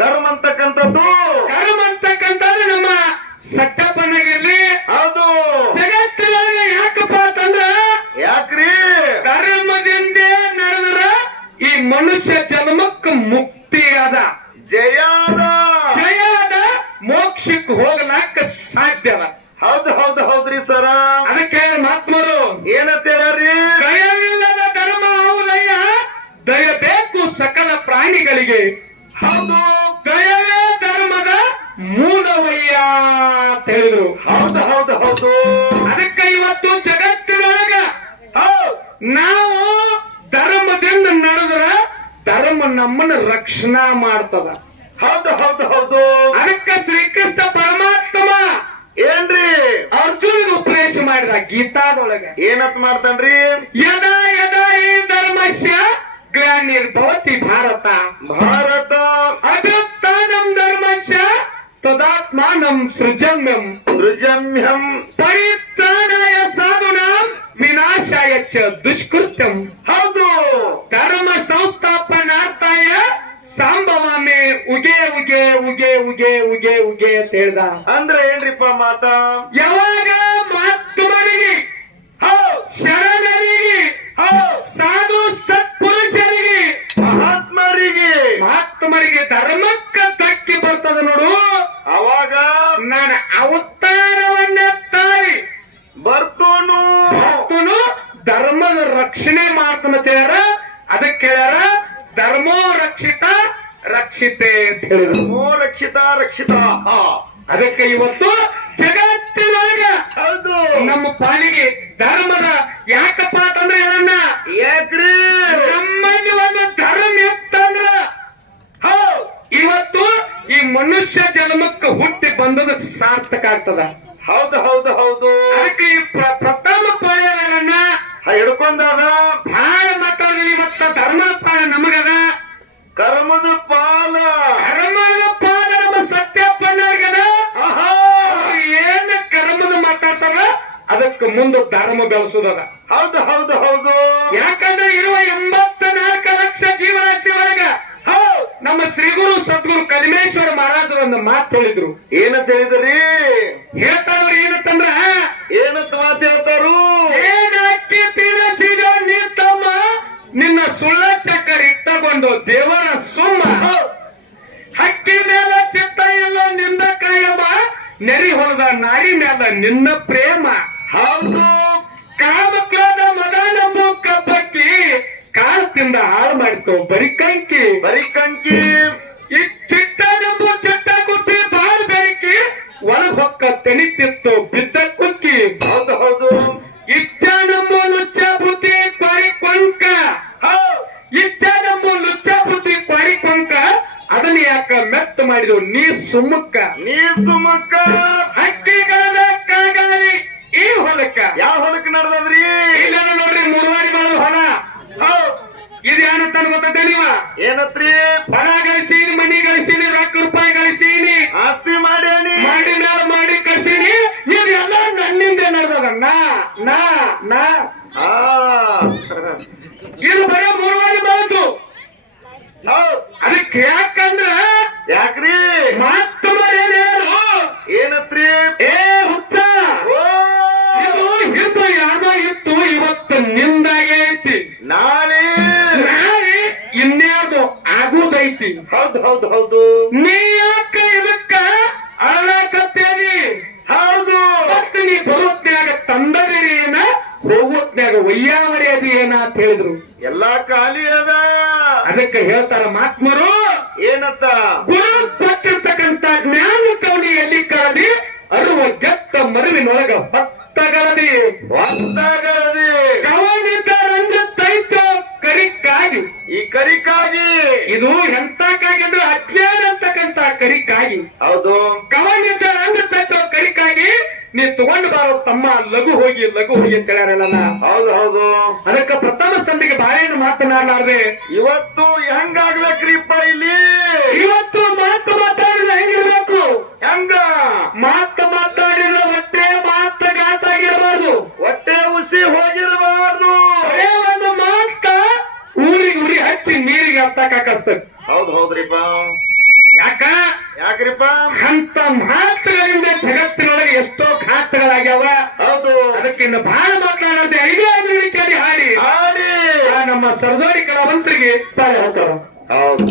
ಕರ್ಮ ಅಂತಕ್ಕಂಥದ್ದು ನಮ್ಮ ಸಟ್ಟಪ್ಪನಾಗಿರ್ಲಿ. ಹೌದು. ಜಗತ್ತಿನೊಳಗೆ ಯಾಕಪ್ಪ ಅಂತಂದ್ರ ಯಾಕ್ರಿ? ಧರ್ಮದಿಂದ ನಡೆದ್ರ ಈ ಮನುಷ್ಯ ಜನ್ಮಕ್ಕ ಮುಕ್ತಿ ಅದ, ಜಯಾದ ಮೋಕ್ಷಕ್ಕೆ ಹೋಗ್ಲಾಕ ಸಾಧ್ಯ ಅದ. ಹೌದು ಹೌದು ಹೌದ್ರಿ ಸರ. ಅದಕ್ಕೆ ಮಹಾತ್ಮರು ಏನಂತ ಹೇಳ್ರಿ? ದಯವಿಲ್ಲದ ಧರ್ಮ ಹೌದಯ್ಯ, ದಯ ಬೇಕು ಸಕಲ ಪ್ರಾಣಿಗಳಿಗೆ. ಹೌದು. ದಯವೇ ಧರ್ಮದ ಮೂಲವಯ್ಯ ಅಂತ ಹೇಳಿದ್ರು. ಹೌದು ಹೌದು ಹೌದು. ಅದಕ್ಕೆ ಇವತ್ತು ಜಗತ್ತಿನೊಳಗ ನಾವು ಧರ್ಮದಿಂದ ನಡೆದ್ರ ಧರ್ಮ ನಮ್ಮನ್ನ ರಕ್ಷಣಾ ಮಾಡ್ತದ. ಹೌದು ಹೌದು ಹೌದು. ಅದಕ್ಕೆ ಶ್ರೀಕೃಷ್ಣ ಪರಮಾತ್ಮ ಏನ್ರಿ ಅರ್ಜುನಿಗೆ ಉಪದೇಶ ಮಾಡಿದ ಗೀತಾದೊಳಗ. ಏನಂತ ಮಾಡ್ತಾನ್ರಿ? ಯದಾ ಯದಾ ಈ ಧರ್ಮಸ್ಯ ಗ್ಲಾನಿರ್ಭವತಿ ಭಾರತ ಭಾರತ ಅಭ್ಯುತ್ಥಾನಂ ಧರ್ಮಸ್ಯ ತದಾತ್ಮಾನಂ ಸೃಜಮ್ಯಂ ಸೃಜಮ್ಯಂ ಪರಿತ್ರಾಣಾಯ ಸಾಧುನಾಂ ವಿನಾಶಾಯ ಚ ದುಷ್ಕೃತ್ಯಂ. ಹೌದು. ಧರ್ಮ ಸಂಸ್ಥಾಪನಾರ್ಥಾಯ ಸಂಭವಾಮಿ ಉಗೆ ಉಗೆ ಉಗೆ ಉಗೆ ಉಗೆ ಉಗೆ ಅಂತ ಹೇಳ್ದ. ಅಂದ್ರೆ ಏನ್ರಿಪ್ಪ ಮಾತಾ? ಯಾವಾಗ ಮಹಾತ್ಮರಿಗೆ, ಶರಣರಿಗೆ, ಸಾಧು ಸತ್ಪುರುಷರಿಗೆ, ಮಹಾತ್ಮರಿಗೆ ಧರ್ಮಕ್ಕ ಧಕ್ಕೆ ಬರ್ತದ ನೋಡು, ಅವಾಗ ನಾನು ಅವತಾರವನ್ನ ತಾಳಿ ಬರ್ತೋನು ಧರ್ಮದ ರಕ್ಷಣೆ ಮಾಡ್ತಾನ ಅಂತ ಹೇಳ್ಯಾರ. ಅದಕ್ಕೆ ಹೇಳ್ಯಾರ ಧರ್ಮೋ ರಕ್ಷಿತ ರಕ್ಷಿತೆ ಅಂತ ಹೇಳಿದ್ರು. ಧರ್ಮೋ ರಕ್ಷಿತ ರಕ್ಷಿತ. ಅದಕ್ಕೆ ಇವತ್ತು ಜಗತ್ತಿನೊಳಗ ಹೌದು ನಮ್ಮ ಪಾಲಿಗೆ ಧರ್ಮದ ಯಾಕಪ್ಪ ಅಂತಂದ್ರೆ ಹೇಳಣ್ಣ, ಯಾಕ್ರಿ? ನಮ್ಮಲ್ಲಿ ಒಂದು ಧರ್ಮ ಇತ್ತಂದ್ರ ಇವತ್ತು ಈ ಮನುಷ್ಯ ಜನ್ಮಕ್ಕೆ ಹುಟ್ಟಿ ಬಂದದ ಸಾರ್ಥಕ ಆಗ್ತದ. ಹೌದು ಹೌದು ಹೌದು. ಅದಕ್ಕೆ ಈ ಪ್ರಥಮ ಪಾಳ್ಯಗಳನ್ನ ಹಿಡ್ಕೊಂಡಾಗ ಭಾಳ ಮಾತಾಡಿದೀನಿ. ಮತ್ತ ಧರ್ಮದ ಪಾಲ ನಮಗದ, ಕರ್ಮದ ಪಾಲ ಕರ್ಮದ ಪಾಲ ನಮ್ಮ ಸತ್ಯಪ್ಪನವ್ರಿಗದ. ಏನ್ ಕರ್ಮದ ಮಾತಾಡ್ತಾರ ಅದಕ್ಕೆ ಮುಂದೆ ಧರ್ಮ ಬೆಳೆಸೋದದ. ಹೌದು ಹೌದು ಹೌದು. ಯಾಕಂದ್ರೆ ಇರುವ 84 ಲಕ್ಷ ಜೀವರಾಶಿ ಒಳಗ ನಮ್ಮ ಶ್ರೀಗುರು ಸದ್ಗುರು ಕಲಿಮೇಶ್ವರ ಮಹಾರಾಜರು ಒಂದು ಮಾತು ಹೇಳಿದ್ರು. ಏನಂತ ಹೇಳಿದ್ರಿ? ಹೇಳ್ತಾರವ್ರು ಏನಂತಂದ್ರ, ಏನಂತ ಮಾತು ಹೇಳ್ತಾರು? ಏನ್ ಅಕ್ಕಿ ತಿನ್ನಸಿದ ನಿಂತಮ್ಮ ನಿನ್ನ ಸುಳ್ಳ ಚಕ್ಕರ್ ಇಟ್ಟಕೊಂಡು ದೇವರ ಸುಮ್ಮ ಹಕ್ಕಿ ಮೇಲೆ ಚಿತ್ತ ಎಲ್ಲೋ ನಿಂದ ಕಾಯಮ್ಮ ನೆರಿ ಹೊಲದ ನಾರಿ ಮೇಲೆ ನಿನ್ನ ಪ್ರೇಮ. ಹೌದು. ಕಾಮ ಕ್ರೋಧ ಮದ ನಂಬು ಕಬ್ಬಕ್ಕಿ ಕಾಳು ತಿಂದ ಹಾಳು ಮಾಡಿತು ಬರಿ ಕಂಕಿ. ಈ ಚಿಟ್ಟ ನಂಬು ಚಿಟ್ಟ ಕುಟ್ಟಿ ಬಾಳು ಬೆರಕಿ ಒಳಗ್ ಹೊಕ್ಕ ತೆನಿತಿತ್ತು ಬಿದ್ದ ಕುಕ್ಕಿ. ಹೌದು ಹೌದು. ಇಚ್ಛ ನಂಬು ಲುಚ್ಚ ಬುದ್ಧಿ ಕ್ವಾರಿ ಕೊಂಕ, ಇಚ್ಛ ನಂಬು ಲುಚ್ಚ ಬುದ್ಧಿ ಕ್ವಾರಿ ಕೊಂಕ ಅದನ್ನ ಯಾಕ ಮೆತ್ತ ಮಾಡಿದು ನೀ ಸುಮ್ಮಕ್ಕ. ಹಕ್ಕಿಗಳ ಕಾಗಾಲಿ ಈ ಹೊಲಕ್ಕ. ಯಾವ ಹೊಲಕ್ಕ ನಡೆದ್ರಿ? ಇಲ್ಲ ನೋಡ್ರಿ, ಮುರುವಾರಿ ಮಾಡೋದು ಹೊಲ. ಇದು ಏನಂತ ಗೊತ್ತೈತೆ ನೀವ? ಏನತ್ರಿ? ಹೊಲ ಗಳಿಸೀನಿ, ಮನಿ ಗಳಿಸೀನಿ, ರೊಕ್ಕ ರೂಪಾಯಿ ಗಳಿಸೀನಿ, ಆಸ್ತಿ ಮಾಡೇನಿ, ಮಾಡಿ ಮ್ಯಾಲ ಮಾಡಿ ಕಳ್ಸೀನಿ. ಇದೆಲ್ಲ ನನ್ನಿಂದ ನಡೆದದ. ನಾ ಇದು ಬರೀ ಮುರುವಾರಿ ಮಾಡೋದು. ಅದಕ್ಕೆ ಯಾಕಂದ್ರ ಯಾಕ್ರಿ? ಮಹಾತ್ಮರೇನು ಹೇಳು? ಏನತ್ರಿ? ಏ ಹುಚ್ಚ, ಇದು ಹಿಂದೆ ಯಾರ್ದೋ ಇತ್ತು, ಇವತ್ತು ನಿಂದಾಗೆ ಐತಿ, ನಾಳೆ ಇನ್ಯಾರ್ದು ಆಗುದೈತಿ. ಹೌದು ಹೌದು ಹೌದು. ನೀ ಯಾಕ ಇದಕ್ಕ ಅಳಕತ್ತೇನಿ? ಹೌದು. ಮತ್ತೆ ನೀ ಬರೋತ್ನ್ಯಾಗ ತಂದದಿರಿ ಏನ, ಹೋಗೋತ್ನ್ಯಾಗ ವಯ್ಯಾವರಿ ಅದು ಏನ ಅಂತ ಹೇಳಿದ್ರು. ಎಲ್ಲಾ ಖಾಲಿ ಅದ. ಅದಕ್ಕೆ ಹೇಳ್ತಾರ ಮಹಾತ್ಮರು ಏನಂತ? ಗುರು ಕೊಟ್ಟಿರ್ತಕ್ಕಂಥ ಜ್ಞಾನ ಕವನಿ ಎಲ್ಲಿ ಕಳದಿ ಅರುವ ಜತ್ತ ಮರುವಿನೊಳಗ ಹೊತ್ತಗಲದಿ ಕವನಿತ ರಂಗ ತೈತ ಕರಿಕಾಗಿ. ಈ ಕರಿಕಾಗಿ ಇದು ಎಂತ ಕಾಗಿ ಅಂದ್ರೆ ಅಜ್ಞಾನ ಅಂತಕ್ಕಂಥ ಕರಿಕಾಗಿ. ಹೌದು. ಕವನಿತ ರಂಗ ತೈತ ಕರಿಕಾಗಿ ನೀ ತಗೊಂಡು ಬಾರೋ ತಮ್ಮ, ಲಘು ಹೋಗಿ ಅಂತ ಹೇಳ್ಯಾರಲ್ಲ. ಹೌದು ಹೌದು. ಅದಕ್ಕೆ ಪ್ರಥಮ ಸಂಧಿಗೆ ಬಾಳೆಯನ್ನು ಮಾತನಾಡಲಾರ್ದೆ ಇವತ್ತು ಹೆಂಗಾಗ್ಬೇಕ್ರಿಪ್ಪ ಇಲ್ಲಿ? ಇವತ್ತು ಮಾತು ಮಾತಾಡಿದ್ರೆ ಹೆಂಗಿರ್ಬೇಕು? ಹೆಂಗ ಮಾತು ಮಾತಾಡಿದ್ರೆ ಹೊಟ್ಟೆ ಮಾತಗಾತಾಗಿರಬಾರ್ದು, ಹೊಟ್ಟೆ ಉಸಿ ಹೋಗಿರಬಾರ್ದು. ಬರೇ ಒಂದು ಮಾತ ಊರಿಗೆ ಉರಿ ಹಚ್ಚಿ ನೀರಿಗೆ ಹತ್ತಕ ಕಸ್ತದೆ. ಹೌದು ಹೌದ್ರಿಪ್ಪ. ಯಾಕ ಯಾಕ್ರಿಪ್ಪ ಅಂತ ಮಾತುಗಳಿಂದ ಜಗತ್ತಿನೊಳಗೆ ಎಷ್ಟೋ ಘಾತಗಳಾಗ್ಯಾವ. ಹೌದು ಅದಕ್ಕಿಂತ ಬಹಳ ಮಾತನಾಡದೆ 5 ನುಡಿಕೆಯಲ್ಲಿ ಹಾಡಿ ಹಾಡಿ ನಮ್ಮ ಸರ್ಜೋಡಿ ಕಲಾವಂತರಿಗೆ ತಾಳೆ ಹೋಗ್ತಾರ. ಹೌದು